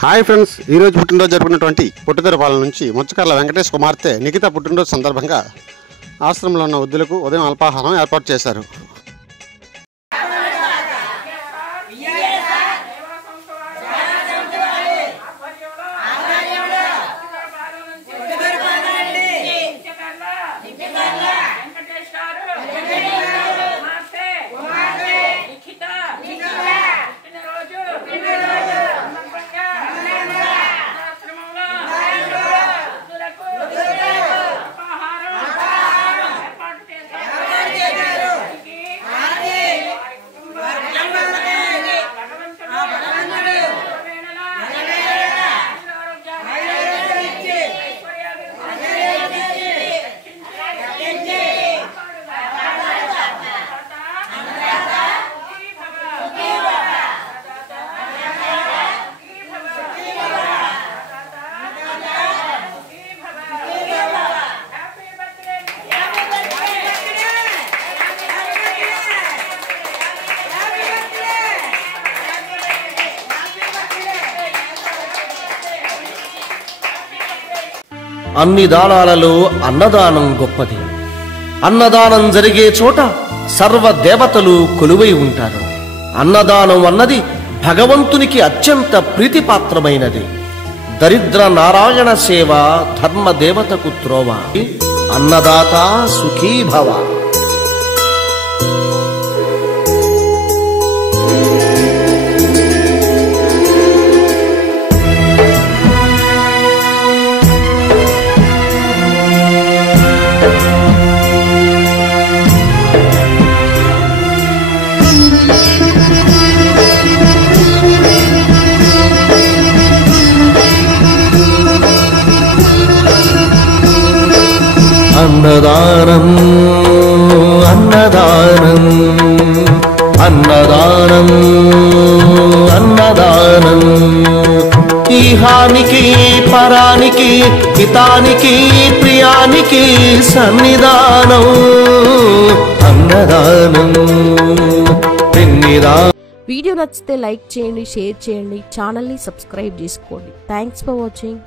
Hi friends, ఈరోజు పుట్టినరోజు జరుపుకున్నటువంటి పుట్టదెరపాలెం నుంచి ముచ్చకర్ల వెంకటేష్ కుమార్తె నిఖిత పుట్టినరోజు సందర్భంగా ఆశ్రమంలో ఉన్న వృద్ధులకు ఉదయం అల్పాహారం ఏర్పాటు చేశారు. అన్ని దానాలలో అన్నదానం గొప్పది. అన్నదానం జరిగే చోట సర్వ దేవతలు కొలువై ఉంటారు. అన్నదానం అన్నది భగవంతునికి అత్యంత ప్రీతిపాత్రమైనది. దరిద్ర నారాయణ సేవ ధర్మ దేవతకు త్రోవ. అన్నదాత సుఖీ భవ. అన్నదానం అన్నదానం అన్నదానం అన్నదానం ఈహానికి పరానికి హితానికి ప్రియానికి సన్నిధానం. అన్నదానం వీడియో నచ్చితే లైక్ చేయండి, షేర్ చేయండి, ఛానల్ని సబ్స్క్రైబ్ చేసుకోండి. Thanks for watching.